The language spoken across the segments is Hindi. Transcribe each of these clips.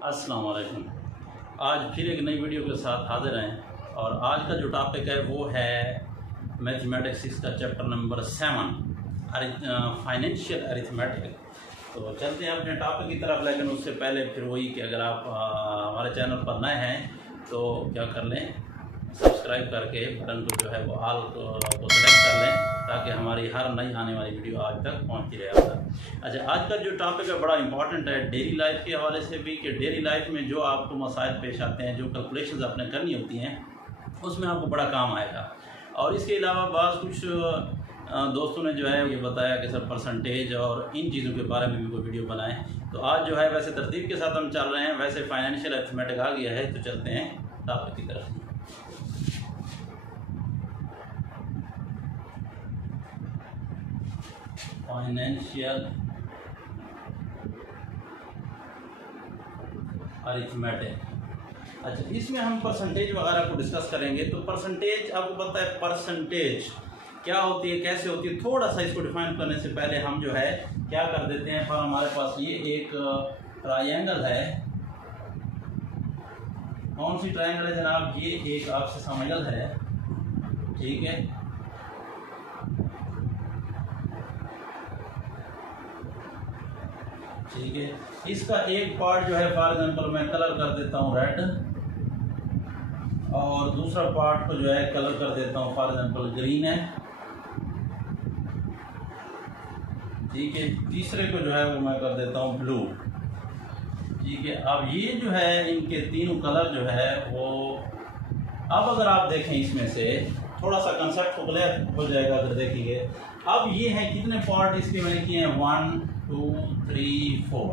अस्सलाम वालेकुम। आज फिर एक नई वीडियो के साथ हाजिर हैं और आज का जो टॉपिक है वो है मैथमेटिक्स का चैप्टर नंबर 7 फाइनेंशियल अरिथमेटिक। तो चलते हैं अपने टॉपिक की तरफ, लेकिन उससे पहले फिर वही कि अगर आप हमारे चैनल पर नए हैं तो क्या कर लें, सब्सक्राइब करके बटन को जो है वो ऑल को सेलेक्ट कर लें ताकि हमारी हर नई आने वाली वीडियो आज तक पहुंचती रहे आप तक। अच्छा, आज का जो टॉपिक है बड़ा इंपॉर्टेंट है डेली लाइफ के हवाले से भी, कि डेली लाइफ में जो आपको मसाइल पेश आते हैं, जो कैलकुलेशंस आपने करनी होती हैं, उसमें आपको बड़ा काम आएगा। और इसके अलावा बाज़ कुछ दोस्तों ने जो है ये बताया कि सर परसेंटेज और इन चीज़ों के बारे में भी कोई वीडियो बनाएं। तो आज जो है वैसे तरतीब के साथ हम चल रहे हैं, वैसे फाइनेंशियल अरिथमेटिक आ गया है, तो चलते हैं टॉपिक की तरफ। Financial arithmetic. अच्छा, इसमें हम परसेंटेज वगैरह को डिस्कस करेंगे। तो परसेंटेज आपको पता है परसेंटेज क्या होती है, कैसे होती है। थोड़ा सा इसको डिफाइन करने से पहले हम जो है क्या कर देते हैं, पर हमारे पास ये एक ट्रायंगल है। कौन सी ट्रायंगल है जनाब? ये एक आपसे समझल है, ठीक है। ठीक है, इसका एक पार्ट जो है फॉर एग्जांपल मैं कलर कर देता हूँ रेड, और दूसरा पार्ट को जो है कलर कर देता हूँ फॉर एग्जांपल ग्रीन है, ठीक है। तीसरे को जो है वो मैं कर देता हूँ ब्लू, ठीक है। अब ये जो है इनके तीनों कलर जो है वो, अब अगर आप देखें इसमें से थोड़ा सा कंसेप्ट को क्लियर हो जाएगा अगर देखेंगे। अब ये है कितने पार्ट इसके मैंने किए हैं, 1 2 3 4,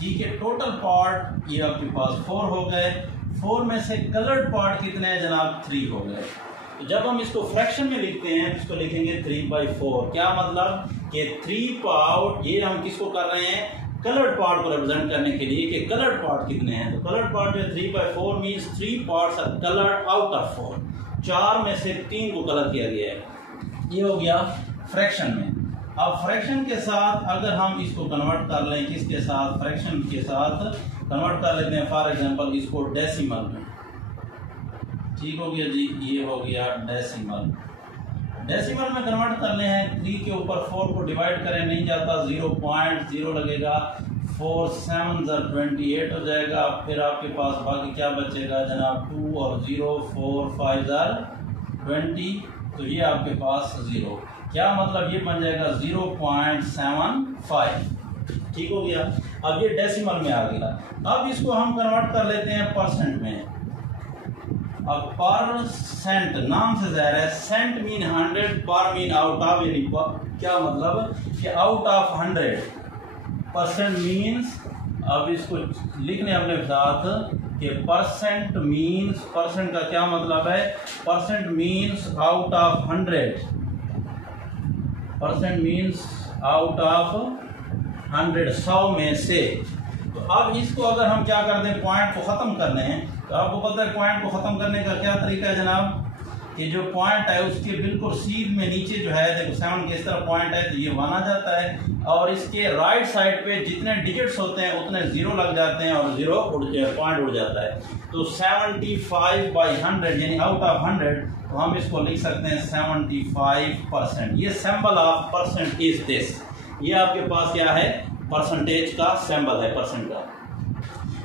ठीक है। टोटल पार्ट ये आपके पास 4 हो गए। 4 में से कलर्ड पार्ट कितने हैं जनाब? 3 हो गए। तो जब हम इसको फ्रैक्शन में लिखते हैं तो इसको लिखेंगे 3/4। क्या मतलब कि 3 पार्ट, ये हम किसको कर रहे हैं, कलर्ड पार्ट को रिप्रेजेंट करने के लिए कि कलर्ड पार्ट कितने हैं। तो कलर्ड पार्ट जो 3/4 means 3 parts are coloured out of 4। 4 में से 3 को कलर किया गया है। ये हो गया फ्रैक्शन में। अब फ्रैक्शन के साथ अगर हम इसको कन्वर्ट कर लें, किसके साथ? फ्रैक्शन के साथ कन्वर्ट कर लेते हैं फॉर एग्जांपल इसको डेसिमल में, ठीक हो गया जी। ये हो गया डेसिमल। डेसिमल में कन्वर्ट करने हैं, 3 के ऊपर 4 को डिवाइड करें नहीं जाता, 0.0 लगेगा। 4 7 28 हो जाएगा। फिर आपके पास बाकी क्या बचेगा जनाब? 2 और 0, 4 5 20, तो ये आपके पास 0। क्या मतलब? ये बन जाएगा 0.75, ठीक हो गया। अब ये डेसिमल में आ गया। अब इसको हम कन्वर्ट कर लेते हैं परसेंट में। अब परसेंट नाम से ज़ाहिर है, सेंट मीन 100, पर मीन आउट ऑफ, यानी क्या मतलब कि आउट ऑफ 100 परसेंट मीन्स, अब इसको लिखने अपने साथ कि परसेंट मीन्स, परसेंट का क्या मतलब है? Percent means out of 100, percent means out of 100, 100 में से। तो अब इसको अगर हम क्या कर दें, पॉइंट को ख़त्म करने हैं, तो आपको पता है पॉइंट को ख़त्म करने का क्या तरीका है जनाब? कि जो पॉइंट है उसके बिल्कुल सीध में नीचे जो है, देखो 7 के इस तरह पॉइंट है, तो ये 1 आ जाता है, और इसके राइट साइड पे जितने डिजिट्स होते हैं उतने 0 लग जाते हैं, और 0 पॉइंट उड़ जाता है। तो 75/100 यानी आउट ऑफ 100, तो हम इसको लिख सकते हैं 75%। ये symbol of percent is this. ये आपके पास क्या है? परसेंटेज का सिंबल है, परसेंट का।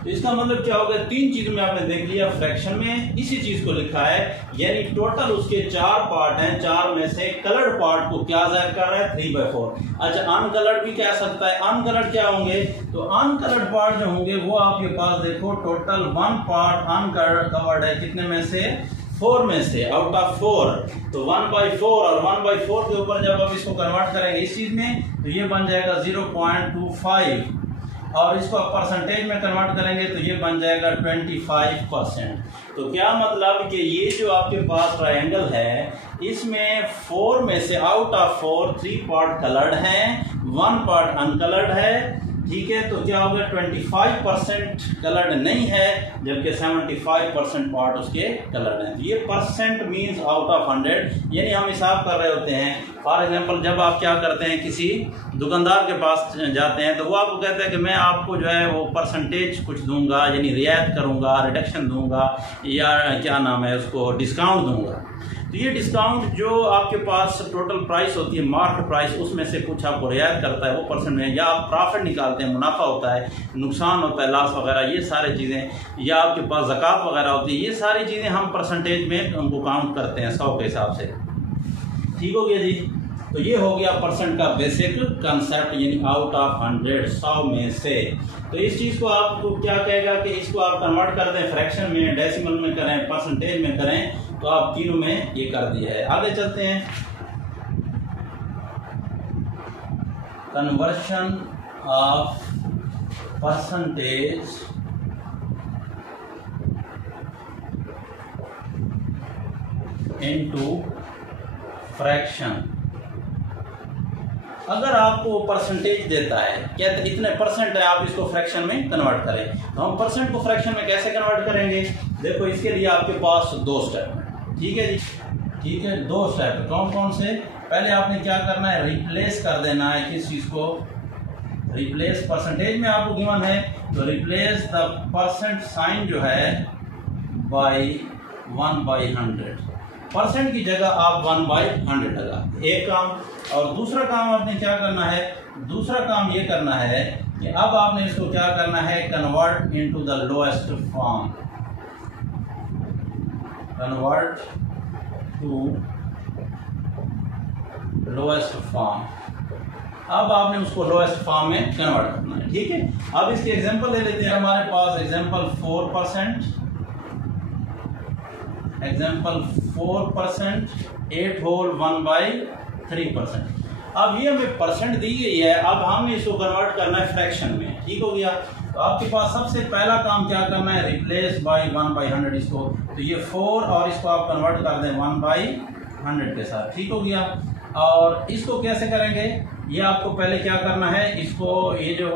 तो इसका मतलब क्या होगा? 3 चीज में आपने देख लिया, फ्रैक्शन में इसी चीज को लिखा है, यानी टोटल उसके 4 पार्ट हैं, 4 में से कलर्ड पार्ट को क्या जाहिर कर रहा है? 3/4। अच्छा, अनकलर्ड भी कह सकता है। अनकलर्ड क्या होंगे? तो अनकलर्ड पार्ट जो होंगे वो आपके पास देखो, टोटल 1 पार्ट अनकवर्ड है, कितने में से? 4 में से, आउट ऑफ 4। तो 1/4 और 1/4 के ऊपर जब आप इसको कन्वर्ट करेंगे इस चीज में, तो ये बन जाएगा 0.25, और इसको आप परसेंटेज में कन्वर्ट करेंगे तो ये बन जाएगा 25%। तो क्या मतलब कि ये जो आपके पास ट्रायंगल है, इसमें 4 में से आउट ऑफ 4 3 पार्ट कलर्ड हैं, 1 पार्ट अनकलर्ड है, ठीक है, तो क्या हो गया 25% कलर्ड नहीं है, जबकि 75% पार्ट उसके कलर्ड हैं। ये परसेंट मींस आउट ऑफ 100, यानी हम हिसाब कर रहे होते हैं। फॉर एग्जांपल जब आप क्या करते हैं, किसी दुकानदार के पास जाते हैं तो वो आपको कहता है कि मैं आपको जो है वो परसेंटेज कुछ दूंगा, यानी रियायत करूंगा, रिडक्शन दूंगा, या क्या नाम है उसको, डिस्काउंट दूंगा। तो ये डिस्काउंट जो आपके पास टोटल प्राइस होती है, मार्केट प्राइस, उसमें से कुछ आपको रियायत करता है वो परसेंट में, या आप प्रॉफिट निकालते हैं, मुनाफा होता है, नुकसान होता है, लॉस वगैरह, ये सारी चीज़ें, या आपके पास ज़कात वगैरह होती है, ये सारी चीज़ें हम परसेंटेज में उनको काउंट करते हैं 100 के हिसाब से। ठीक हो गया जी। तो ये हो गया परसेंट का बेसिक कंसेप्ट, यानी आउट ऑफ 100, 100 में से। तो इस चीज़ को आपको क्या कहेगा कि इसको आप कन्वर्ट कर दें फ्रैक्शन में, डेसिमल में करें, परसेंटेज में करें, तो आप तीनों में ये कर दिया है। आगे चलते हैं, conversion of percentage into fraction. अगर आपको परसेंटेज देता है, कहते इतने परसेंट है, आप इसको फ्रैक्शन में कन्वर्ट करें, तो हम परसेंट को फ्रैक्शन में कैसे कन्वर्ट करेंगे? देखो, इसके लिए आपके पास 2 स्टेप हैं। ठीक है जी, ठीक है, 2 स्टेप। कौन कौन से? पहले आपने क्या करना है, रिप्लेस कर देना है किस चीज को, रिप्लेस परसेंटेज में आपको गिवन है, तो रिप्लेस द परसेंट साइन जो है बाय 1/100, परसेंट की जगह आप 1/100 लगा, एक काम। और दूसरा काम आपने क्या करना है, दूसरा काम ये करना है कि अब आपने इसको क्या करना है, convert into the lowest form, convert to lowest form. अब आपने उसको लोएस्ट फॉर्म में कन्वर्ट करना है। ठीक है, अब इसके एग्जांपल ले लेते हैं। हमारे पास एग्जांपल 4%, एग्जांपल 4%, 8 होल 1/3%। अब ये हमें परसेंट दी गई है, अब हमने इसको कन्वर्ट करना है फ्रैक्शन में। ठीक हो गया, तो आपके पास सबसे पहला काम क्या करना है, रिप्लेस बाय 1/100 इसको, तो ये 4 और इसको आप कन्वर्ट कर दें 1/100 के साथ। ठीक हो गया, और इसको कैसे करेंगे, ये आपको पहले क्या करना है, इसको ये जो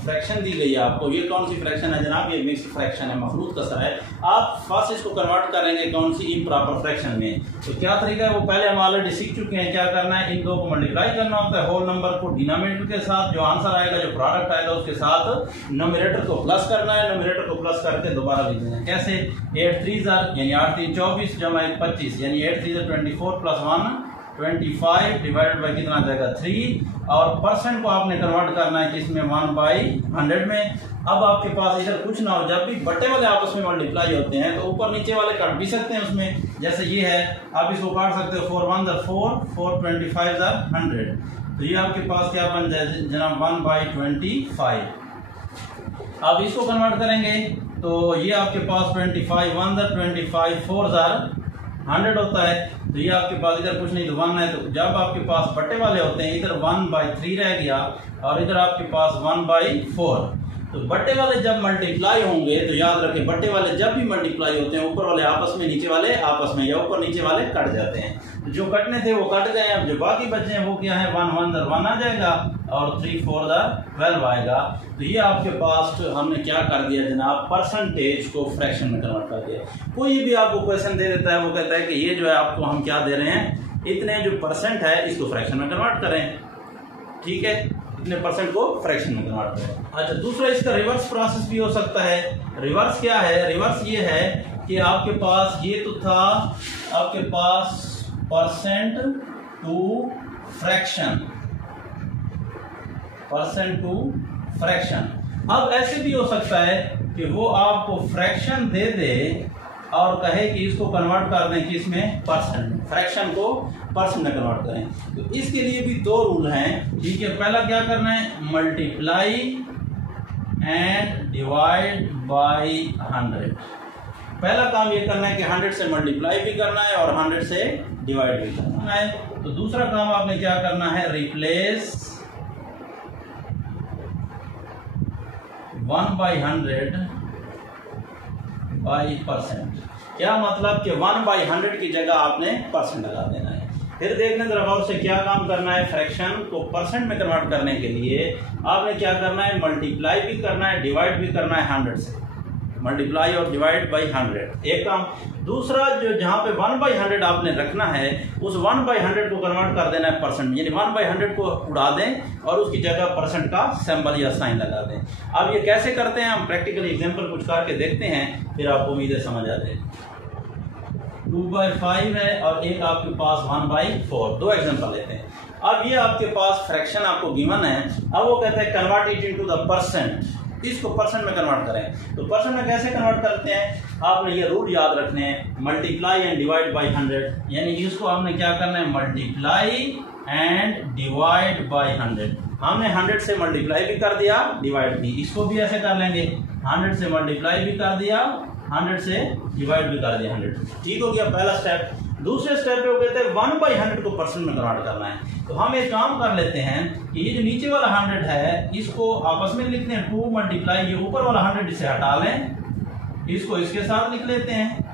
फ्रैक्शन दी गई है आपको, ये कौन सी फ्रैक्शन है जनाब, ये मिक्स फ्रैक्शन है, मखलूत कसर है। आप फर्स्ट इसको कन्वर्ट करेंगे कौन सी, इम्प्रॉपर फ्रैक्शन में। तो क्या तरीका है, वो पहले हम ऑलरेडी सीख चुके हैं। क्या करना है, इन दो को मल्टीप्लाई करना होता है, होल नंबर को डिनोमिनेटर के साथ, जो आंसर आएगा, जो प्रोडक्ट आएगा, उसके साथ नोमिनेटर को प्लस करना है, नोमिनेटर को प्लस करके दोबारा लिख देना है। कैसे, 8 3 यानी 8 3 24 जमा 1 25, यानी 8 3 24 प्लस 1 25 डिवाइडेड बाई कितना आ जाएगा 3, और परसेंट को आपने कन्वर्ट करना है किसमें, 1/100 में। अब आपके पास इधर कुछ ना हो, जब भी बट्टे वाले आपस में मल्टीप्लाई होते हैं तो ऊपर नीचे वाले काट भी सकते हैं उसमें, जैसे ये है, आप इसको काट सकते हो, 4 1 4, 4 25 100, तो ये आपके पास क्या बन जाए जनाब 1/25। अब इसको कन्वर्ट करेंगे तो ये आपके पास 25 1 25 4 100 होता है, तो ये आपके पास इधर कुछ नहीं तो 1 है, तो जब आपके पास बट्टे वाले होते हैं इधर 1/3 रह गया और इधर आपके पास 1/4। तो बट्टे वाले जब मल्टीप्लाई होंगे तो याद रखें, बट्टे वाले जब भी मल्टीप्लाई होते हैं ऊपर वाले आपस में, नीचे वाले आपस में, या ऊपर नीचे वाले कट जाते हैं। तो जो कटने थे वो कट गए, अब जो बाकी बचे हैं वो क्या है, 1 1 1 आ जाएगा और 3 4 12 आएगा। तो ये आपके पास हमने क्या कर दिया जनाब, परसेंटेज को फ्रैक्शन में कन्वर्ट कर दिया। कोई भी आपको क्वेश्चन दे देता है, वो कहता है कि ये जो है आपको हम क्या दे रहे हैं, इतने जो परसेंट है इसको फ्रैक्शन में कन्वर्ट करें। ठीक है, इतने परसेंट को फ्रैक्शन में कन्वर्ट करें। अच्छा, दूसरा इसका रिवर्स प्रोसेस भी हो सकता है। रिवर्स क्या है, रिवर्स ये है कि आपके पास ये तो था, आपके पास percent to fraction, percent to fraction. अब ऐसे भी हो सकता है कि वो आपको फ्रैक्शन दे दे और कहे कि इसको कन्वर्ट कर दें किसमें, परसेंट में, फ्रैक्शन को परसेंट में कन्वर्ट करें। तो इसके लिए भी 2 रूल हैं। ठीक है, पहला क्या करना है, मल्टीप्लाई एंड डिवाइड बाय 100। पहला काम ये करना है कि 100 से मल्टीप्लाई भी करना है और 100 से डिवाइड भी करना है। तो दूसरा काम आपने क्या करना है, रिप्लेस 1/100 बाई परसेंट। क्या मतलब कि 1/100 की जगह आपने परसेंट लगा देना है। फिर देखने जरा गौर से क्या काम करना है, फ्रैक्शन को परसेंट में कन्वर्ट करने के लिए आपने क्या करना है, मल्टीप्लाई भी करना है, डिवाइड भी करना है 100 से, मल्टीप्लाई और डिवाइड बाई 100 एक काम। दूसरा जो जहाँ पे 1/100 आपने रखना है उस 1/100 को कन्वर्ट कर देना है परसेंट में, यानी 1/100 को उड़ा दें और उसकी जगह परसेंट का सिंबल या साइन लगा दें। अब ये कैसे करते हैं हम प्रैक्टिकल एग्जांपल कुछ करके देखते हैं, फिर आपको उम्मीद है समझ आ जाए। 2/5 है और एक आपके पास 1/4, दो एग्जांपल लेते हैं। अब ये आपके पास फ्रैक्शन आपको गिवन है, अब वो कहते हैं convert it into the percent, इसको परसेंट में कन्वर्ट करें। तो परसेंट में कैसे कन्वर्ट करते हैं, आपने ये रूल याद रखने हैं, मल्टीप्लाई एंड डिवाइड बाय 100, यानी इसको हमने क्या करना है, मल्टीप्लाई एंड डिवाइड बाय 100। हमने 100 से मल्टीप्लाई भी कर दिया, डिवाइड भी, इसको भी ऐसे कर लेंगे, 100 से मल्टीप्लाई भी कर दिया, 100 से डिवाइड भी कर दिया 100। ठीक हो गया पहला स्टेप। दूसरे स्टेप पे वो कहते हैं 1/100 को परसेंट में कन्वर्ट करना है। तो हम एक काम कर लेते हैं कि ये जो नीचे वाला 100 है इसको आपस में लिखते हैं 2 मल्टीप्लाई, ये ऊपर वाला 100 इसे हटा लें, इसको इसके साथ लिख लेते हैं,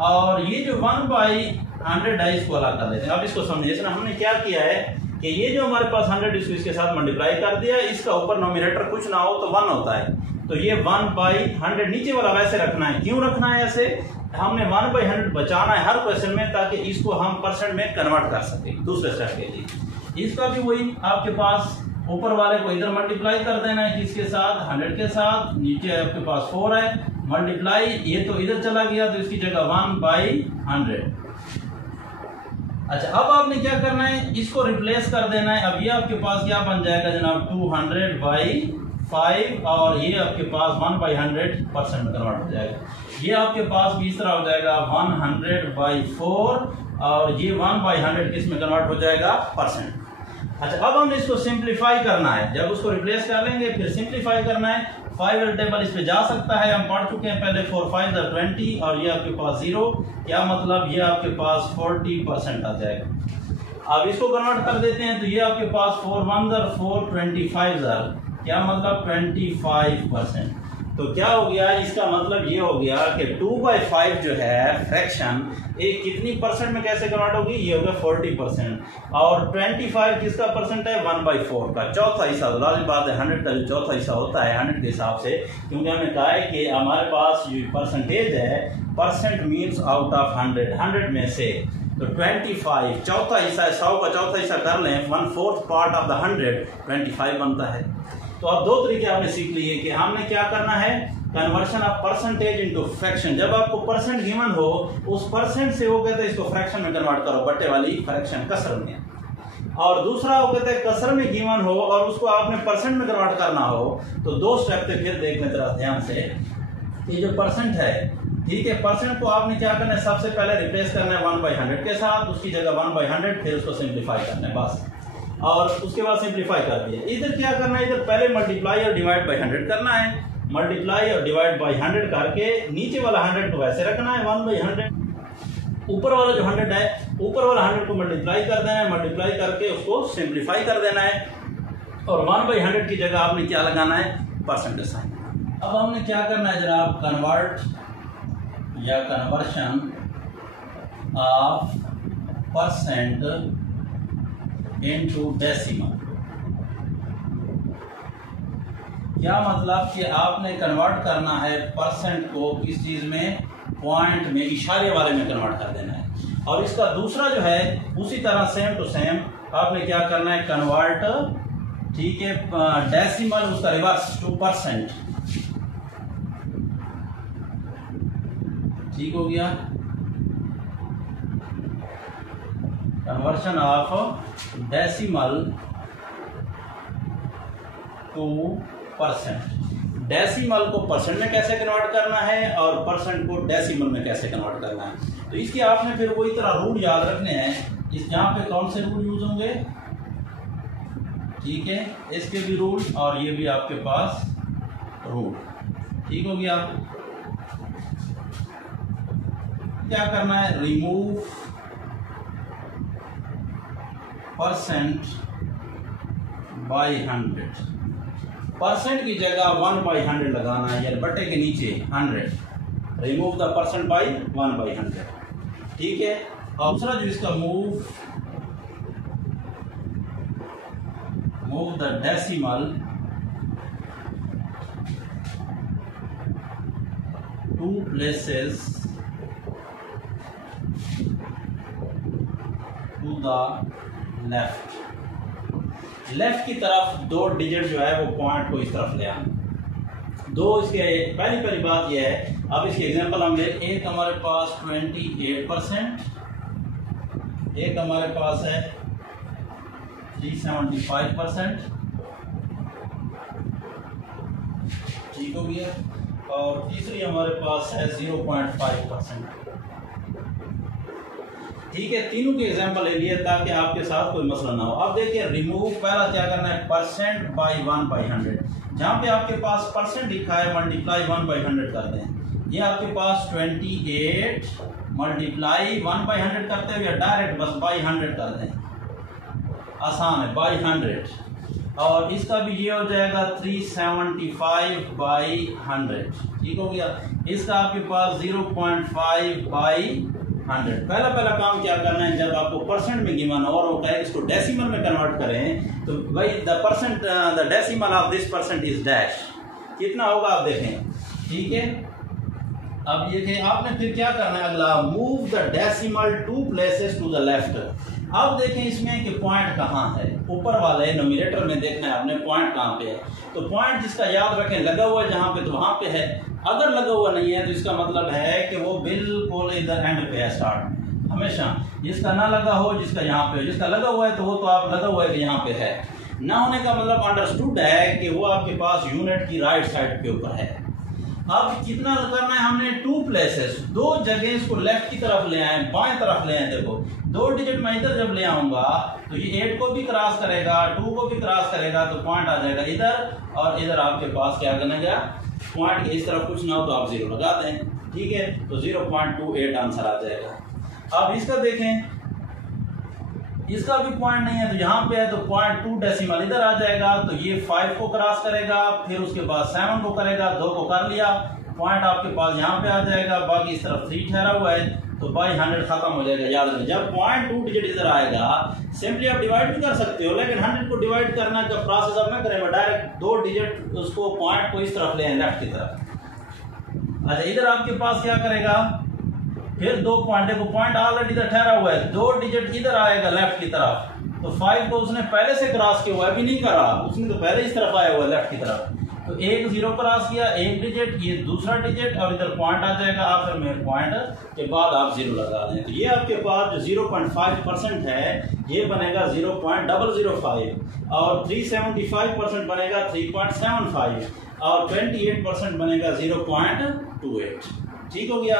और ये जो 1/100 है इसको अलग कर लेते हैं। अब इसको समझिए, इसमें हमने क्या किया है कि ये जो हमारे पास 100 इसको इसके साथ मल्टीप्लाई कर दिया, इसका ऊपर नोमिनेटर कुछ ना हो तो 1 होता है, तो ये 1/100 नीचे वाला वैसे रखना है। क्यों रखना है ऐसे, हमने 1/100 बचाना है हर क्वेश्चन में, ताकि इसको हम परसेंट में कन्वर्ट कर सके। दूसरे स्टेप के लिए इसका भी वही, आपके पास ऊपर वाले को इधर मल्टीप्लाई कर देना है किसके साथ, 100 के साथ, नीचे आपके पास 4 है, मल्टीप्लाई, ये तो इधर चला गया तो इसकी जगह 1/100। अच्छा, अब आपने क्या करना है, इसको रिप्लेस कर देना है। अब ये आपके पास क्या बन जाएगा जनाब, 200/5, और ये आपके पास 1/100 परसेंट में कन्वर्ट हो जाएगा। ये आपके पास भी इस तरह हो जाएगा 100/4, और ये 1/100 किस में कन्वर्ट हो जाएगा, परसेंट। अच्छा, अब हमने इसको सिंप्लीफाई करना है, जब उसको रिप्लेस कर लेंगे फिर सिंप्लीफाई करना है। 5 वाला टेबल इस पे जा सकता है, हम पढ़ चुके हैं पहले, 4 5 20, और ये आपके पास 0, क्या मतलब ये आपके पास 40% आ जाएगा। अब इसको कन्वर्ट कर देते हैं, तो ये आपके पास 4 1 4 25, क्या मतलब 25%। तो क्या हो गया, इसका मतलब ये हो गया कि 2/5 जो है फ्रैक्शन एक कितनी परसेंट में कैसे कन्वर्ट होगी, ये होगा 40%, और 25 किसका परसेंट है, 1/4 का चौथा हिस्सा। लाजिम बात है 100 का जो चौथा हिस्सा होता है 100 के हिसाब से, क्योंकि हमने कहा है कि हमारे पास जो परसेंटेज है, परसेंट मीन्स आउट ऑफ 100 में से, तो 25 चौथा हिस्सा है, 100 का चौथा हिस्सा कर लें, 1/4 पार्ट ऑफ द 100 25 बनता है। तो अब दो तरीके आपने सीख लिए कि हमने क्या करना है, conversion of percentage into fraction. जब आपको परसेंट गिवन हो, उस परसेंट से वो कहते हैं इसको फ्रैक्शन में कन्वर्ट करो, बट्टे वाली फ्रैक्शन कसर में। और दूसरा वो कहते हैं कसर में गिवन हो और उसको आपने परसेंट में कन्वर्ट करना हो, तो दो स्टेप थे। फिर देख लें जरा ध्यान से, ये जो परसेंट है, ठीक है, परसेंट को आपने क्या करना है, सबसे पहले रिप्लेस करना है 1/100 के साथ, उसकी जगह 1/100, फिर उसको सिंप्लीफाई करना है बस, और उसके बाद सिंप्लीफाई कर दिया। इधर क्या करना है, इधर पहले मल्टीप्लाई और डिवाइड बाय 100 करना है, मल्टीप्लाई और डिवाइड बाय 100 करके नीचे वाला 100 को वैसे रखना है 1/100, ऊपर वाला जो 100 है, ऊपर वाला 100 को मल्टीप्लाई कर देना है, मल्टीप्लाई करके उसको सिंप्लीफाई कर देना है, और 1/100 की जगह आपने क्या लगाना है, परसेंटेज साइन। अब हमने क्या करना है जनाब, कन्वर्ट या conversion of percent into decimal. क्या मतलब कि आपने कन्वर्ट करना है परसेंट को किस चीज में, पॉइंट में, इशारे वाले में कन्वर्ट कर देना है। और इसका दूसरा जो है उसी तरह सेम टू सेम आपने क्या करना है, कन्वर्ट, ठीक है, डेसिमल उसका रिवर्स टू परसेंट। ठीक हो गया, conversion of decimal two percent. Decimal को परसेंट में कैसे कन्वर्ट करना है और परसेंट को डेसिमल में कैसे कन्वर्ट करना है, तो इसके आपने फिर वही तरह रूल याद रखने हैं। इस यहाँ पे कौन से रूल यूज होंगे, ठीक है, इसके भी रूल और ये भी आपके पास रूल। ठीक हो गया, क्या करना है, रिमूव परसेंट बाय 100, परसेंट की जगह 1/100 लगाना है, यानी बट्टे के नीचे 100, रिमूव द परसेंट बाय 1/100। ठीक है, और दूसरा जो इसका move move the decimal two places to the left। Left की तरफ 2 डिजिट जो है वो पॉइंट को इस तरफ ले आना। दो इसके पहली बात यह है, अब इसकी एग्जांपल हम ले, एक हमारे पास 28%, एक हमारे पास है 375%, ठीक हो गया, और तीसरी हमारे पास है 0.5%। ठीक है, तीनों के एग्जांपल ले लिए ताकि आपके साथ कोई मसला ना हो। अब देखिए रिमूव पहला क्या करना है, परसेंट बाई 1/100। जहां पे आपके पास परसेंट लिखा है मल्टीप्लाई 1/100 कर दें। ये आपके पास 28 मल्टीप्लाई 1/100 करते हुए डायरेक्ट बस बाई 100 कर दें, आसान है, बाई 100। और इसका भी ये हो जाएगा 375/100, ठीक हो गया। इसका आपके पास 0.5/100। पहला काम क्या करना है, जब आपको परसेंट में गिवन और वो कहे इसको डेसिमल में कन्वर्ट करें, तो भाई the decimal of this percent is dash, कितना होगा आप देखें, ठीक है। अब ये थे, आपने फिर क्या करना है अगला, move the decimal 2 places to the left. अब देखें इसमें कि पॉइंट कहाँ है, ऊपर वाले नोमिनेटर में देखना है आपने पॉइंट कहाँ पे है। तो पॉइंट जिसका याद रखें लगा हुआ है जहाँ पे तो वहां पे है, अगर लगा हुआ नहीं है तो इसका मतलब है कि वो बिल्कुल इधर एंड पे है, स्टार्ट हमेशा। जिसका ना लगा हो, जिसका यहाँ पे, जिसका लगा हुआ है तो वो तो आप लगा हुआ है कि यहाँ पे है, ना होने का मतलब अंडरस्टूड है कि वो आपके पास यूनिट की राइट साइड के ऊपर है। अब कितना करना है हमने, 2 प्लेसेस, 2 जगह इसको लेफ्ट की तरफ ले आए, बाएं तरफ ले आए। देखो 2 डिजिट मैं इधर जब ले आऊंगा तो ये 8 को भी क्रॉस करेगा, 2 को भी क्रॉस करेगा, तो पॉइंट आ जाएगा इधर, और इधर आपके पास क्या करना गया, पॉइंट इस तरफ कुछ ना हो तो आप 0 लगा दें, ठीक है। तो 0.28 आंसर आ जाएगा। अब इसका देखें, इसका भी पॉइंट नहीं है तो यहाँ पे है, तो 0.2 डेसिमल इधर आ जाएगा, तो ये 5 को क्रॉस करेगा, फिर उसके बाद 7 को करेगा, 2 को कर लिया, पॉइंट आपके पास यहाँ पे आ जाएगा, बाकी इस तरफ 3 ठहरा हुआ है, तो बाई 100 खत्म हो जाएगा। याद रखें, जब 0.2 डिजिट इधर आएगा, सिंपली आप डिवाइड भी कर सकते हो, लेकिन 100 को डिवाइड करना का प्रोसेस अब ना करें, डायरेक्ट 2 डिजिट उसको पॉइंट को इस तरफ ले आए, लेफ्ट की तरफ। अच्छा, इधर आपके पास क्या करेगा, फिर 2 पॉइंट, देखो पॉइंट ऑलरेडी इधर ठहरा हुआ है, 2 डिजिट इधर आएगा लेफ्ट की तरफ, तो 5 को उसने पहले से क्रॉस किया हुआ है, अभी नहीं करा, उसने तो पहले इस तरफ आया हुआ है लेफ्ट की तरफ, तो 1 0 क्रॉस किया, 1 डिजिट, ये दूसरा डिजिट, और इधर पॉइंट आ जाएगा, आखिर में पॉइंट के बाद आप 0 लगा दें, तो ये आपके पास जो 0.5% है ये बनेगा 0.005, और 375% बनेगा 3.75, और 28% बनेगा 0.28, ठीक हो गया।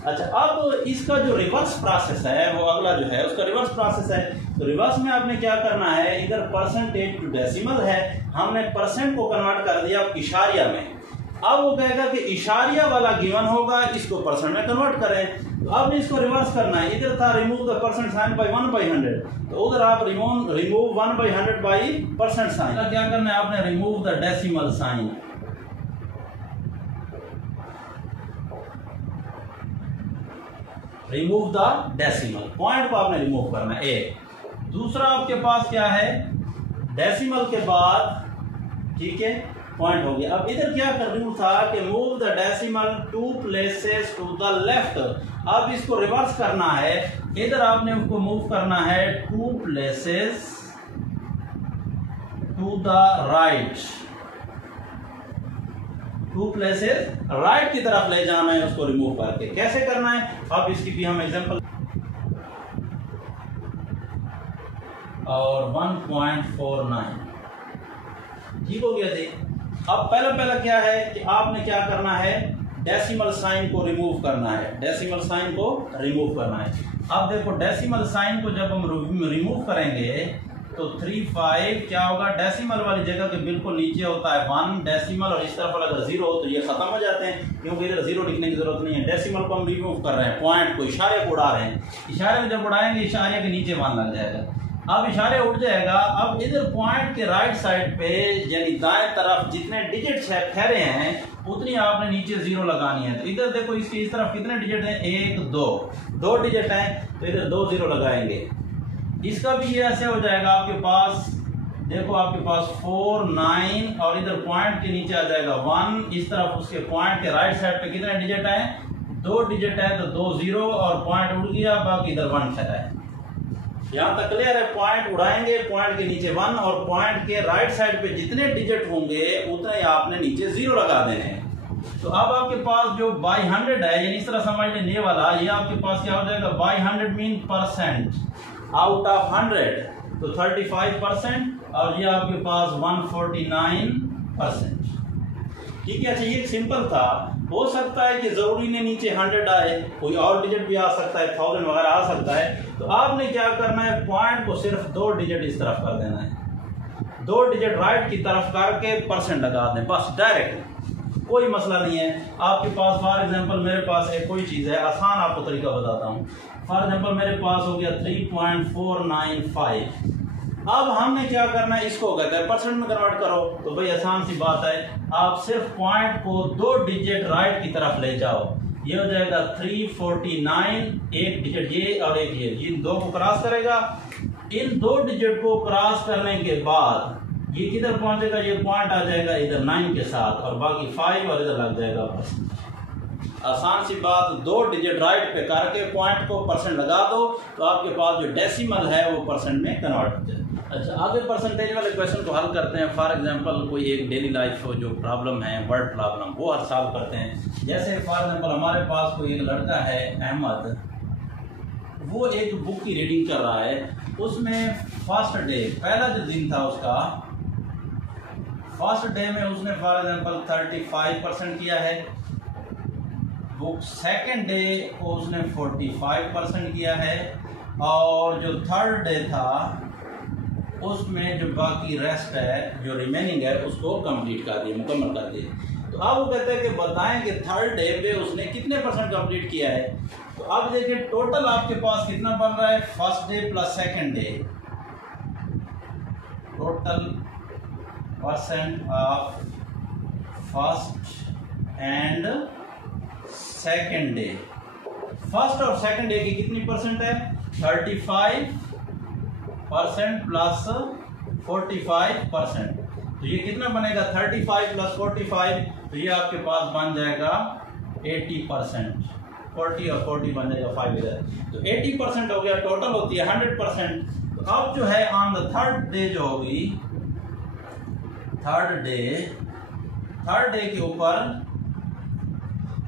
अच्छा, अब इसका जो रिवर्स प्रोसेस है वो अगला जो है उसका रिवर्स प्रोसेस है। तो रिवर्स में आपने क्या करना है, इधर परसेंटेज टू डेसिमल है, हमने परसेंट को कन्वर्ट कर दिया इशारिया में। अब वो कहेगा कि इशारिया वाला गिवन होगा, इसको परसेंट में कन्वर्ट करें। तो अब इसको रिवर्स करना है, इधर था remove the percent sign by 1/100, तो उधर आप रिमूव 1/100 बाई परसेंट साइन। क्या करना है आपने, remove the decimal sign, remove the decimal, point को आपने रिमूव करना है, एक। दूसरा आपके पास क्या है, डेसिमल के बाद, ठीक है, पॉइंट हो गया। अब इधर क्या कर रही था कि move the decimal 2 places to the left. अब इसको रिवर्स करना है, इधर आपने उसको मूव करना है 2 places to the right, 2 places right की तरफ ले जाना है उसको रिमूव करके। कैसे करना है, अब इसकी भी हम एग्जांपल, और 1.49, ठीक हो गया जी। अब पहला क्या है कि आपने क्या करना है, डेसिमल साइन को रिमूव करना है, डेसिमल साइन को रिमूव करना है। अब देखो डेसिमल साइन को जब हम रिमूव करेंगे तो 35 क्या होगा, डेसिमल वाली जगह के बिल्कुल नीचे होता है 1 डेसिमल, और इस तरफ अगर 0 हो तो ये खत्म हो जाते हैं, क्योंकि इधर 0 लिखने की जरूरत नहीं है। डेसिमल को हम रिमूव कर रहे हैं, पॉइंट को, इशारे को उड़ा रहे हैं, इशारे को जब उड़ाएंगे इशारे के नीचे 1 लग जाएगा। अब इशारे उठ जाएगा। अब इधर पॉइंट के राइट साइड पे यानी दाएं तरफ जितने डिजिट्स है ठहरे हैं उतनी आपने नीचे 0 लगानी है। तो इधर देखो इसकी इस तरफ कितने डिजिट हैं, 1 2 डिजिट हैं, तो इधर 2 0 लगाएंगे। इसका भी ये ऐसे हो जाएगा आपके पास देखो आपके पास 4 9 और इधर पॉइंट के नीचे आ जाएगा 1, इस तरफ उसके पॉइंट के राइट साइड पे कितने डिजिट है, 2 डिजिट है, तो 2 0 और पॉइंट उड़ गया, बाकी इधर 1 ठहरा है। यहाँ तक क्लियर है? पॉइंट उड़ाएंगे, पॉइंट के नीचे 1 और पॉइंट के राइट साइड पे जितने डिजिट होंगे उतने आपने नीचे 0 लगा देने हैं। तो अब आपके पास जो बाई 100 है, यानी इस तरह समझ लें ये वाला, ये आपके पास क्या हो जाएगा, by 100 mean percent out of 100, तो 35%, और ये आपके पास 149%। ठीक है। अच्छा, ये सिंपल था। हो सकता है कि जरूरी ने नीचे 100 आए, कोई और डिजिट भी आ सकता है, 1000 वगैरह आ सकता है। तो आपने क्या करना है, पॉइंट को सिर्फ 2 डिजिट इस तरफ कर देना है, 2 डिजिट राइट की तरफ करके परसेंट लगा दें, बस डायरेक्ट, कोई मसला नहीं है। आपके पास फॉर एग्जांपल मेरे पास एक कोई चीज़ है, आसान आपको तरीका बताता हूँ। फॉर एग्जांपल मेरे पास हो गया 3.495। अब हमने क्या करना है, इसको कहते हैं परसेंट में कन्वर्ट करो। तो भाई आसान सी बात है, आप सिर्फ पॉइंट को 2 डिजिट राइट की तरफ ले जाओ, ये हो जाएगा 349, एक डिजिट ये और एक ये, इन दो को क्रॉस करेगा। इन 2 डिजिट को क्रॉस करने के बाद ये किधर पहुंचेगा, ये पॉइंट आ जाएगा इधर 9 के साथ, और बाकी 5 और इधर लग जाएगा परसेंट। आसान सी बात, 2 डिजिट राइट पे करके पॉइंट को परसेंट लगा दो, तो आपके पास जो डेसिमल है वो परसेंट में कन्वर्ट हो जाए। अच्छा, आगे परसेंटेज वाले क्वेश्चन को हल करते हैं। फॉर एग्जांपल कोई एक डेली लाइफ जो प्रॉब्लम है, वर्ड प्रॉब्लम, वो हर सॉल्व करते हैं। जैसे फॉर एग्जांपल हमारे पास कोई एक लड़का है अहमद, वो एक बुक की रीडिंग कर रहा है। उसमें फर्स्ट डे, पहला जो दिन था उसका, फर्स्ट डे में उसने फॉर एग्जांपल 35% किया है। बुक सेकंड डे को उसने 45% किया है, और जो थर्ड डे था उसमें जो बाकी रेस्ट है, जो रिमेनिंग है, उसको कंप्लीट कर दिए, मुकम्मल कर दिए। तो अब वो कहते हैं कि बताएं कि थर्ड डे पे उसने कितने परसेंट कंप्लीट किया है। तो अब देखिए टोटल आपके पास कितना बन रहा है, first debt plus second day, total percent of first and second day. First और सेकंड डे की कितनी परसेंट है, 35% प्लस 45%। तो ये कितना बनेगा, 35 प्लस 45, तो ये आपके पास बन जाएगा 80%। 40 और 40 बन जाएगा 5 इधर, तो 80% हो गया। टोटल होती है 100%। तो अब जो है ऑन द थर्ड डे जो होगी, थर्ड डे के ऊपर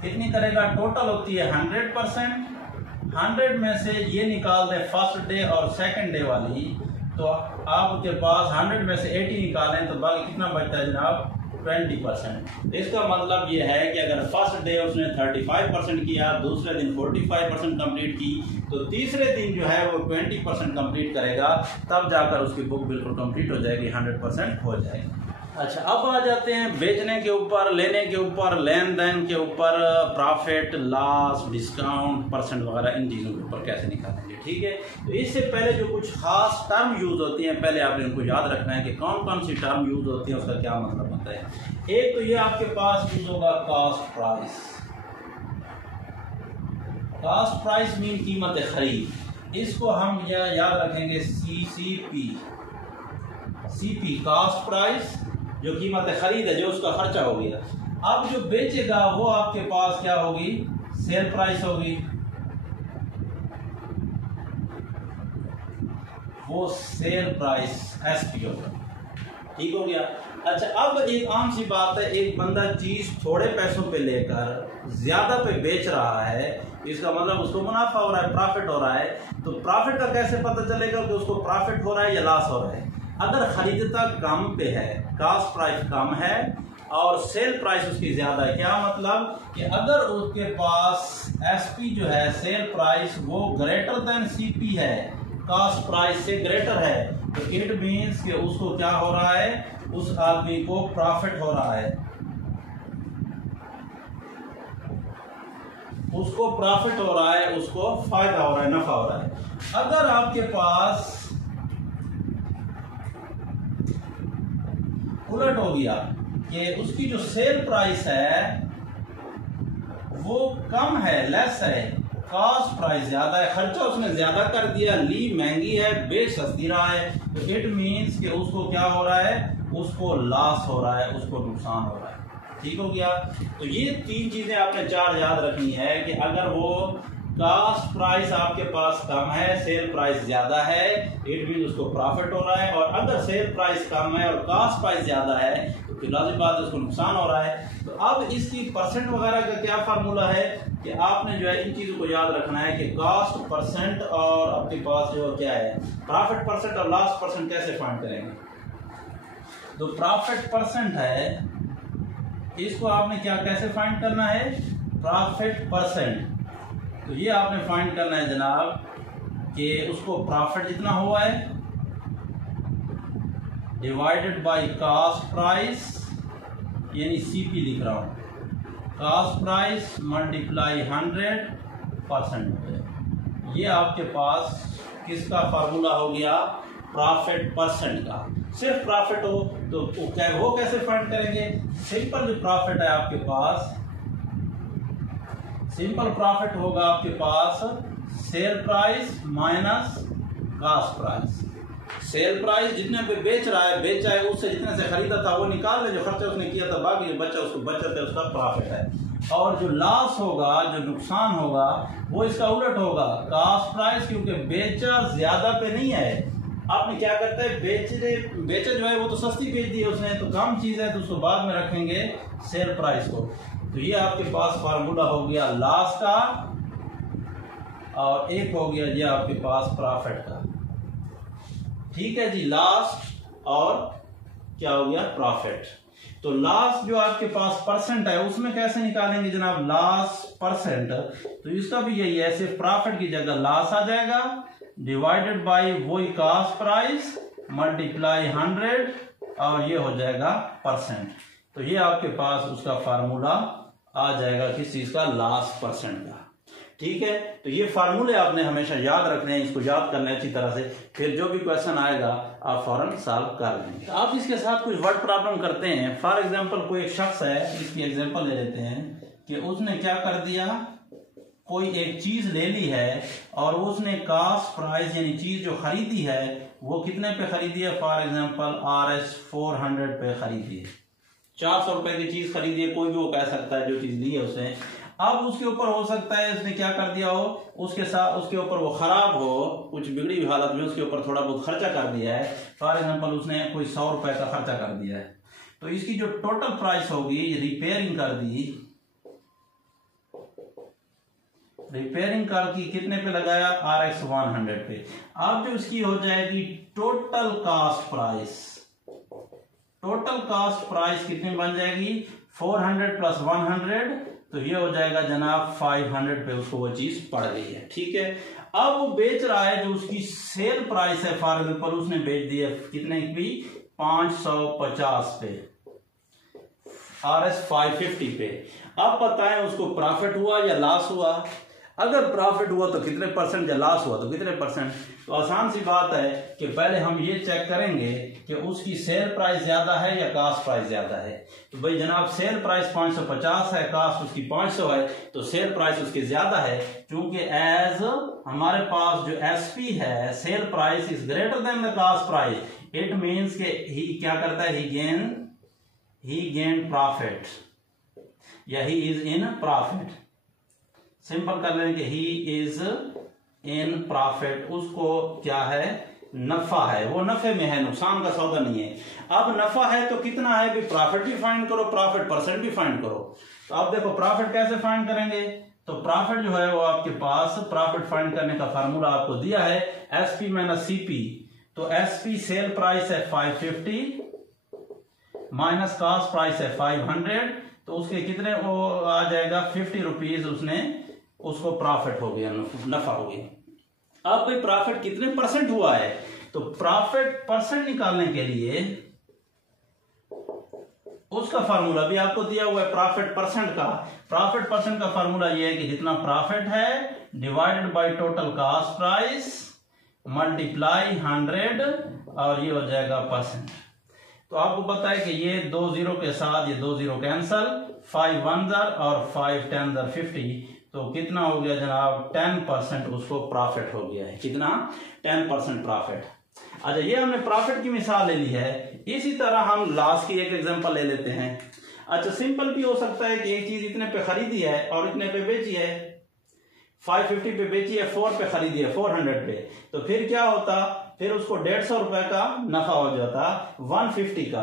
कितनी करेगा, टोटल होती है 100%। 100 में से ये निकाल दें फर्स्ट डे और सेकंड डे वाली, तो आपके पास 100 में से 80 निकालें तो बाकी कितना बचता है जनाब, 20%। इसका मतलब ये है कि अगर फर्स्ट डे उसने 35% किया, दूसरे दिन 45% कंप्लीट की, तो तीसरे दिन जो है वो 20% कंप्लीट करेगा, तब जाकर उसकी बुक बिल्कुल कंप्लीट हो जाएगी, 100% हो जाएगी। अच्छा, अब आ जाते हैं बेचने के ऊपर, लेने के ऊपर, लेन देन के ऊपर, प्रॉफिट, लॉस, डिस्काउंट, परसेंट वगैरह, इन चीज़ों के ऊपर कैसे निकालेंगे। ठीक है, तो इससे पहले जो कुछ खास टर्म यूज होती हैं, पहले आपने उनको याद रखना है कि कौन कौन सी टर्म यूज होती है, उसका क्या मतलब होता है। एक तो ये आपके पास यूज होगा cost price. Cost price mean कीमत खरीद, इसको हम याद रखेंगे CP, कॉस्ट प्राइस, जो कीमत खरीद है, जो उसका खर्चा हो गया। अब जो बेचेगा वो आपके पास क्या होगी, सेल प्राइस होगी, वो सेल प्राइस SP होगा। ठीक हो गया। अच्छा, अब एक आम सी बात है, एक बंदा चीज थोड़े पैसों पे लेकर ज्यादा पे बेच रहा है, इसका मतलब उसको मुनाफा हो रहा है, प्रॉफिट हो रहा है। तो प्रॉफिट का कैसे पता चलेगा कि उसको प्रॉफिट हो रहा है या लॉस हो रहा है। अगर खरीदता कम पे है, कॉस्ट प्राइस कम है और सेल प्राइस उसकी ज्यादा है, क्या मतलब कि अगर उसके पास SP जो है, सेल प्राइस, वो ग्रेटर देन CP है, कॉस्ट प्राइस से ग्रेटर है, तो इट मीन्स कि उसको क्या हो रहा है, उस आदमी को प्रॉफिट हो रहा है, उसको प्रॉफिट हो रहा है, उसको फायदा हो रहा है, नफा हो रहा है। अगर आपके पास उलट हो गया कि उसकी जो सेल प्राइस है वो कम है, लेस है, कॉस्ट प्राइस ज्यादा है, खर्चा उसने ज्यादा कर दिया, ली महंगी है, बेच सस्ती रहा है, तो इट मीन्स कि उसको क्या हो रहा है, उसको लॉस हो रहा है, उसको नुकसान हो रहा है। ठीक हो गया। तो ये तीन चीजें आपने चार याद रखनी है कि अगर वो कॉस्ट प्राइस आपके पास कम है, सेल प्राइस ज्यादा है, इट मीन उसको प्रॉफिट हो रहा है, और अगर सेल प्राइस कम है और कॉस्ट प्राइस ज्यादा है तो फिर लाजिम बात है उसको नुकसान हो रहा है। तो अब इसकी परसेंट वगैरह का क्या फार्मूला है कि आपने जो है इन चीजों को याद रखना है कि कॉस्ट परसेंट और आपके पास जो क्या है प्रॉफिट परसेंट और लॉस परसेंट कैसे फाइंड करेंगे। तो प्रॉफिट परसेंट है, इसको आपने क्या कैसे फाइंड करना है, प्रॉफिट परसेंट। तो ये आपने फाइंड करना है जनाब कि उसको प्रॉफिट जितना हुआ है डिवाइडेड बाय कॉस्ट प्राइस, यानी सीपी लिख रहा हूं, कॉस्ट प्राइस मल्टीप्लाई 100%। ये आपके पास किसका फार्मूला हो गया, प्रॉफिट परसेंट का। सिर्फ प्रॉफिट हो तो वो कैसे फाइंड करेंगे, सिंपल जो प्रॉफिट है आपके पास, सिंपल प्रॉफिट होगा आपके पास sell price minus cost price. Sell price जितने पे बेच रहा है, बेचा है, उससे जितने से खरीदा था वो निकाल ले, जो खर्चा उसने किया था, बाकी जो बचा उसको बचत है, उसका प्रॉफिट है। और जो लॉस होगा, जो नुकसान होगा, वो इसका उलट होगा, कॉस्ट प्राइस, क्योंकि बेचा ज्यादा पे नहीं है। आपने क्या करता है, बेचा जो है वो तो सस्ती बेच दी है उसने, तो कम चीज है तो उसको बाद में रखेंगे सेल प्राइस को। तो ये आपके पास फार्मूला हो गया लॉस का, और एक हो गया ये आपके पास प्रॉफिट का। ठीक है जी, लॉस और क्या हो गया, प्रॉफिट। तो लॉस जो आपके पास परसेंट है उसमें कैसे निकालेंगे जनाब, लॉस परसेंट। तो इसका भी यही है, सिर्फ प्रॉफिट की जगह लॉस आ जाएगा, डिवाइडेड बाय वही कॉस्ट प्राइस मल्टीप्लाई 100, और ये हो जाएगा परसेंट। तो ये आपके पास उसका फार्मूला आ जाएगा किस चीज का, लॉस परसेंट का। ठीक है, तो ये फार्मूले आपने हमेशा याद रखने हैं, इसको याद करना है अच्छी तरह से, फिर जो भी क्वेश्चन आएगा आप फौरन सॉल्व कर लेंगे। तो आप इसके साथ कुछ वर्ड प्रॉब्लम करते हैं। फॉर एग्जांपल कोई एक शख्स है, इसकी एग्जांपल ले लेते हैं कि उसने क्या कर दिया, कोई एक चीज ले ली है और उसने कॉस्ट प्राइस यानी चीज जो खरीदी है वो कितने पे खरीदी है, फॉर एग्जांपल RS 400 पे खरीदी है, 400 रुपए की चीज खरीदी है, कोई भी वो कह सकता है जो चीज ली है उसने। अब उसके ऊपर हो सकता है उसने क्या कर दिया हो, उसके साथ उसके ऊपर वो खराब हो, कुछ बिगड़ी हुई हालत में उसके ऊपर थोड़ा बहुत खर्चा कर दिया है, फॉर एग्जांपल उसने कोई 100 रुपए का खर्चा कर दिया है। तो इसकी जो टोटल प्राइस होगी, रिपेयरिंग कर दी, रिपेयरिंग कर की कितने पे लगाया, RX 100 पे। अब जो इसकी हो जाएगी total cost price, total cost price कितनी बन जाएगी, 400 प्लस 100, तो ये हो जाएगा जनाब 500 पे उसको वो चीज पड़ गई है। ठीक है, अब वो बेच रहा है, जो उसकी सेल प्राइस है, फॉर एग्जाम्पल उसने बेच दी है कितने की, 550 पे, RS 550 पे। अब बताएं उसको प्रॉफिट हुआ या लॉस हुआ। अगर प्रॉफिट हुआ तो कितने परसेंट, या लॉस हुआ तो कितने परसेंट। तो आसान सी बात है कि पहले हम ये चेक करेंगे कि उसकी सेल प्राइस ज्यादा है या कास्ट प्राइस ज्यादा है। तो भाई जनाब सेल प्राइस 550 है, कास्ट उसकी 500 है, तो सेल प्राइस उसकी ज्यादा है, क्योंकि एज हमारे पास जो एसपी है, sale price is greater than the cost price, it means के ही क्या करता है, ही गेन प्रॉफिट, या he is in profit. Simple कर लेंगे, ही इज इन प्रॉफिट, उसको क्या है, नफा है, वो नफे में है, नुकसान का सौदा नहीं है। अब नफा है तो कितना है भी, प्रॉफिट भी फाइंड करो, प्रॉफिट परसेंट भी फाइंड करो। तो अब देखो प्रॉफिट कैसे फाइंड करेंगे। तो प्रॉफिट जो है वो आपके पास, प्रॉफिट फाइंड करने का फार्मूला आपको दिया है, एसपी माइनस सीपी। तो एसपी सेल प्राइस है 550 माइनस कॉस्ट प्राइस है 500, तो उसके कितने वो आ जाएगा, 50 रुपीज उसने, उसको प्रॉफिट हो गया, नफा हो गया। अब भाई प्रॉफिट कितने परसेंट हुआ है, तो प्रॉफिट परसेंट निकालने के लिए उसका फार्मूला भी आपको दिया हुआ है, प्रॉफिट परसेंट का। प्रॉफिट परसेंट का फार्मूला ये है कि जितना प्रॉफिट है divided by total cost price multiply 100, और ये हो जाएगा परसेंट। तो आपको पता है कि ये 2 जीरो के साथ ये 2 जीरो कैंसल, 5 1 और 5 10 50, तो कितना हो गया जनाब 10% उसको प्रॉफिट हो गया है। कितना 10% प्रॉफिट। अच्छा ये हमने प्रॉफिट की मिसाल ले ली है। इसी तरह हम लॉस की एक एग्जांपल ले लेते हैं। अच्छा सिंपल भी हो सकता है कि एक चीज इतने पे खरीदी है और इतने पे बेची है, 550 पे बेची है, 4 पे खरीदी है 400 पे, तो फिर क्या होता, फिर उसको 150 रुपए का नफा हो जाता 150 का।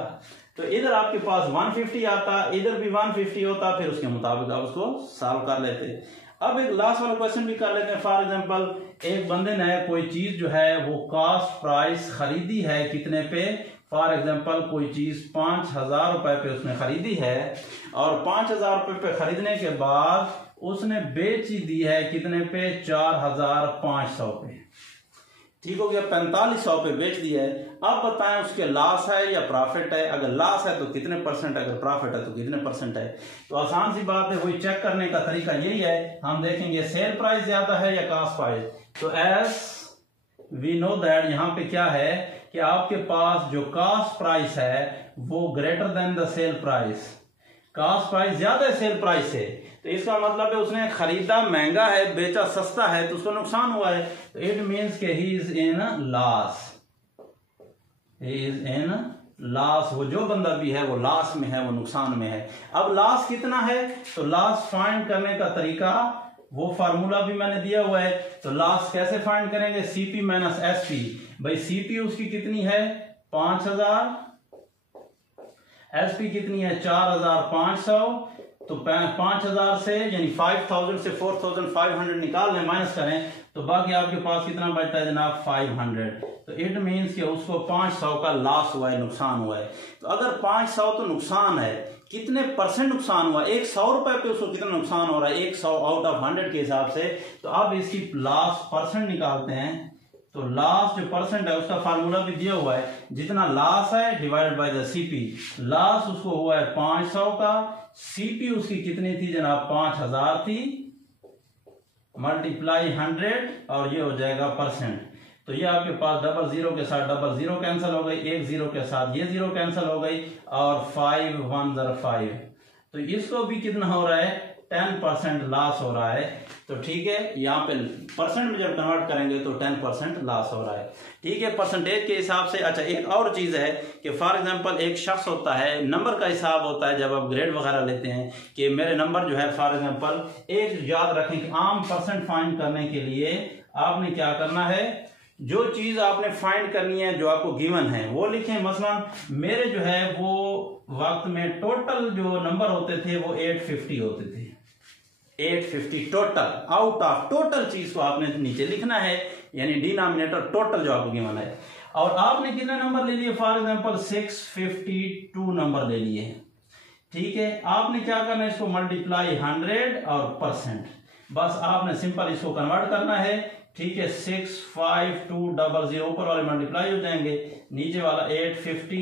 तो इधर आपके पास 150 आता, इधर भी 150 होता, फिर उसके मुताबिक आप उसको सॉल्व कर लेते। अब एक लास्ट वाला क्वेश्चन भी कर लेते हैं। फॉर एग्जांपल एक बंदे ने कोई चीज जो है वो कॉस्ट प्राइस खरीदी है कितने पे, फॉर एग्जांपल कोई चीज 5000 रुपए पे उसने खरीदी है और 5000 रुपए पे खरीदने के बाद उसने बेची दी है कितने पे 4500 पे। ठीक हो गया, 4500 पे बेच दिया है। अब बताएं उसके लॉस है या प्रॉफिट है। अगर लॉस है तो कितने परसेंट, अगर प्रॉफिट है तो कितने परसेंट है। तो आसान सी बात है, वही चेक करने का तरीका यही है। हम देखेंगे सेल प्राइस ज्यादा है या कॉस्ट प्राइस। तो एज वी नो दैट यहाँ पे क्या है कि आपके पास जो कॉस्ट प्राइस है वो greater than the sale price. Cost price ज्यादा है सेल प्राइस से, तो इसका मतलब है उसने खरीदा महंगा है बेचा सस्ता है तो उसको नुकसान हुआ है। तो इट मीन्स के he is in loss, he is in loss. वो जो बंदा भी है वो लॉस में है, वो नुकसान में है। अब लॉस कितना है, तो लॉस फाइंड करने का तरीका वो फार्मूला भी मैंने दिया हुआ है। तो लॉस कैसे फाइंड करेंगे, सीपी माइनस एसपी। भाई सीपी उसकी कितनी है 5000, एसपी कितनी है 4500। तो 5000 से यानी 5000 से 4500 निकाल लें, माइनस करें, तो बाकी आपके पास कितना बचता है जनाब 500। तो इट मीन्स कि उसको 500 का लॉस हुआ है, नुकसान हुआ है। तो अगर 500 तो नुकसान है, कितने परसेंट नुकसान हुआ, 100 रुपए पे उसको कितना नुकसान हो रहा है 100 आउट ऑफ 100 के हिसाब से। तो अब इसकी लॉस परसेंट निकालते हैं। तो लॉस जो परसेंट है उसका फार्मूला भी दिया हुआ है, जितना लॉस है divided by the CP. Loss उसको हुआ है 500 का, सीपी उसकी कितनी थी जनाब 5000 थी, मल्टीप्लाई 100 और ये हो जाएगा परसेंट। तो ये आपके पास डबल जीरो के साथ डबल जीरो कैंसिल हो गई, एक जीरो के साथ ये जीरो कैंसिल हो गई और 5 1 0 5। तो इसको भी कितना हो रहा है 10% लॉस हो रहा है। तो ठीक है, यहाँ पे परसेंट में जब कन्वर्ट करेंगे तो 10% लॉस हो रहा है। ठीक है, परसेंटेज के हिसाब से। अच्छा एक और चीज है कि फॉर एग्जांपल एक शख्स होता है, नंबर का हिसाब होता है जब आप ग्रेड वगैरह लेते हैं कि मेरे नंबर जो है, फॉर एग्जांपल एक याद रखें कि आम परसेंट फाइंड करने के लिए आपने क्या करना है, जो चीज आपने फाइंड करनी है जो आपको गिवन है वो लिखें। मसलन मेरे जो है वो वक्त में टोटल जो नंबर होते थे वो 850 होते थे, 850 टोटल। आउट ऑफ टोटल चीज को आपने नीचे लिखना है, यानी डिनोमिनेटर टोटल जो आपको गिवन है। और आपने कितने नंबर ले लिए, फॉर एग्जांपल 652 नंबर ले लिए। ठीक है, आपने क्या करना है, इसको मल्टीप्लाई 100 और परसेंट, बस आपने सिंपल इसको कन्वर्ट करना है। ठीक है, 65200 ऊपर वाले मल्टीप्लाई हो जाएंगे, नीचे वाला 850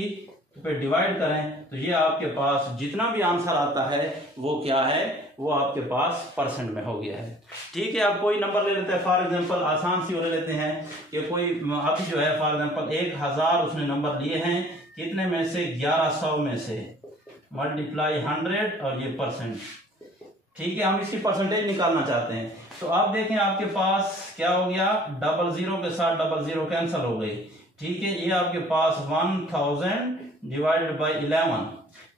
पे डिवाइड करें, तो ये आपके पास जितना भी आंसर आता है वो क्या है, वो आपके पास परसेंट में हो गया है। ठीक है, अब कोई नंबर ले लेते हैं, फॉर एग्जांपल आसान सी ले लेते हैं कि कोई अभी जो है फॉर एग्जांपल 1000 उसने नंबर लिए हैं, कितने में से 1100 में से, मल्टीप्लाई 100 और ये परसेंट। ठीक है, हम इसकी परसेंटेज निकालना चाहते हैं। तो आप देखें आपके पास क्या हो गया, डबल जीरो के साथ डबल जीरो कैंसिल हो गई। ठीक है, ये आपके पास 1000 डिवाइडेड बाई 11।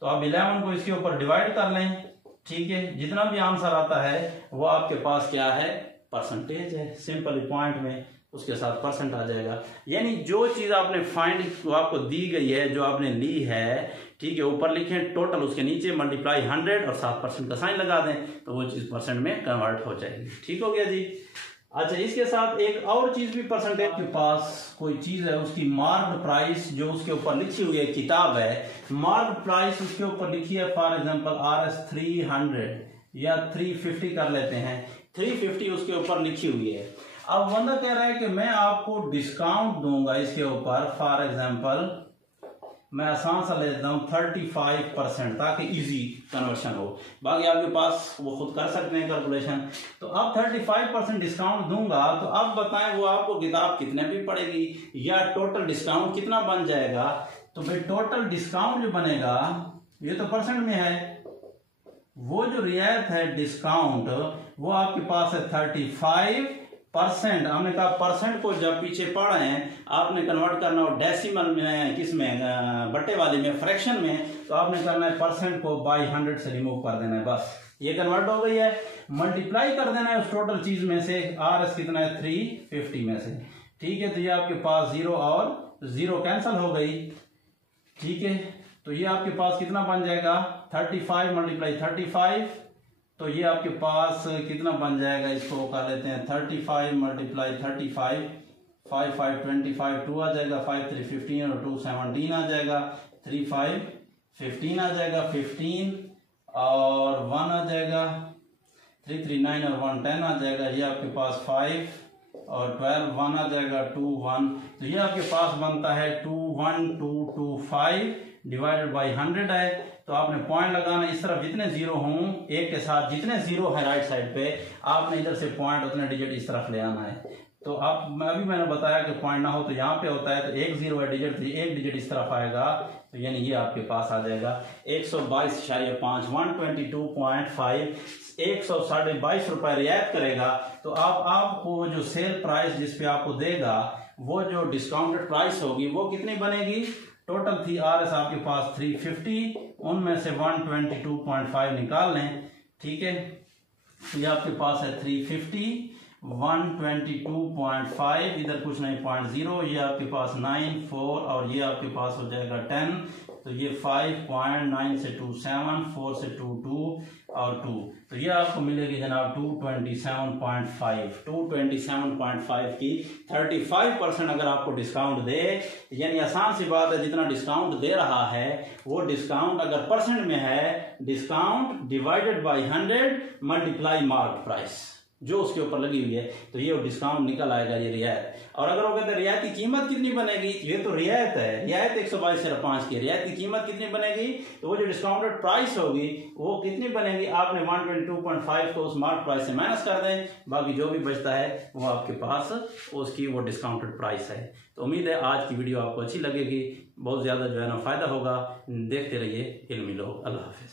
तो आप 11 को इसके ऊपर डिवाइड कर लें। ठीक है, जितना भी आंसर आता है वो आपके पास क्या है, परसेंटेज है। सिंपल पॉइंट में उसके साथ परसेंट आ जाएगा। यानी जो चीज आपने फाइंड आपको दी गई है, जो आपने ली है, ठीक है, ऊपर लिखें टोटल, उसके नीचे मल्टीप्लाई 100 और 7% का साइन लगा दें, तो वो चीज परसेंट में कन्वर्ट हो जाएगी। ठीक हो गया जी। अच्छा, इसके साथ एक और चीज भी परसेंटेज के पास कोई चीज है, उसकी मार्क्ड प्राइस जो उसके ऊपर लिखी हुई है, किताब है, मार्क्ड प्राइस उसके ऊपर लिखी है, फॉर एग्जांपल RS 300 या 350 कर लेते हैं, 350 उसके ऊपर लिखी हुई है। अब बंदा कह रहा है कि मैं आपको डिस्काउंट दूंगा इसके ऊपर, फॉर एग्जांपल मैं आसान सा ले लेता हूं 35%, ताकि इजी कन्वर्शन हो। बाकी आपके पास वो खुद कर सकते हैं कैलकुलेशन। तो अब 35% डिस्काउंट दूंगा, तो अब बताएं वो आपको किताब कितने भी पड़ेगी या टोटल डिस्काउंट कितना बन जाएगा। तो भाई टोटल डिस्काउंट जो बनेगा ये तो परसेंट में है, वो जो रियायत है डिस्काउंट वो आपके पास है 35%। हमने कहा परसेंट को जब पीछे पढ़ रहे हैं आपने कन्वर्ट करना हो डेसिमल में, किस में, बट्टे वाले में, फ्रैक्शन में, तो आपने करना है परसेंट को बाई 100 से रिमूव कर देना है, बस ये कन्वर्ट हो गई है। मल्टीप्लाई कर देना है उस टोटल चीज में से, RS कितना है 350 में से, ठीक है। तो ये आपके पास 0 और 0 कैंसिल हो गई, ठीक है। तो ये आपके पास कितना बन जाएगा 35 मल्टीप्लाई 35, तो ये आपके पास कितना बन जाएगा, इसको कर लेते हैं 35 मल्टीप्लाई 35, 5 5 25, 2 आ जाएगा, 5 3 15 और 2 17 आ जाएगा, 3 5 15 आ जाएगा, 15 और 1 आ जाएगा, 3 3 9 और 1 10 आ जाएगा। ये आपके पास 5 और 12 1 आ जाएगा, 2 1, तो ये आपके पास बनता है 21225 डिवाइडेड बाई 100 है। तो आपने पॉइंट लगाना, इस तरफ जितने जीरो हों एक के साथ, जितने जीरो है राइट साइड पे, आपने इधर से पॉइंट उतने डिजिट इस तरफ ले आना है। तो आप अभी मैंने बताया कि पॉइंट ना हो तो यहाँ पे होता है, तो एक जीरो है डिजिट, एक डिजिट इस तरफ आएगा, तो यानी ये आपके पास आ जाएगा 122.5 122.5, 122 रुपए रियायत करेगा। तो आपको जो सेल प्राइस जिसपे आपको देगा वो जो डिस्काउंटेड प्राइस होगी वो कितनी बनेगी, टोटल थी RS आपके पास 350, उनमें से 122.5 निकाल लें, ठीक है। तो ये आपके पास है 350, 122.5, इधर कुछ नहीं 0.0, ये आपके पास 9 4 और ये आपके पास हो जाएगा 10, तो ये 5.9 से 2 7, 4 से 2 2 और 2, तो ये आपको मिलेगी जनाब 227.5। 227.5 की 35% अगर आपको डिस्काउंट दे, यानी आसान सी बात है, जितना डिस्काउंट दे रहा है वो डिस्काउंट अगर परसेंट में है, discount divided by 100 multiply mark price जो उसके ऊपर लगी हुई है, तो ये डिस्काउंट निकल आएगा, ये रियायत। और अगर वो कहते हैं रियायत की कीमत कितनी बनेगी, ये तो रियायत है, रियायत 122.5 की, रियायत की कीमत कितनी बनेगी, तो वो जो डिस्काउंटेड प्राइस होगी वो कितनी बनेगी, आपने 122.5 को उस मार्क प्राइस से माइनस कर दें, बाकी जो भी बचता है वो आपके पास उसकी वो डिस्काउंटेड प्राइस है। तो उम्मीद है आज की वीडियो आपको अच्छी लगेगी, बहुत ज़्यादा जो है ना फ़ायदा होगा। देखते रहिए इल्मी लोग। अल्लाह हाफिज़।